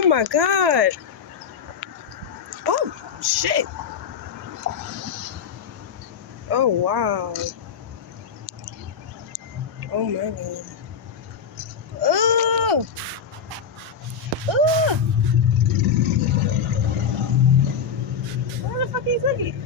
Oh my God. Oh, shit. Oh, wow. Oh, money. Oh! Oh! Where the fuck are you taking?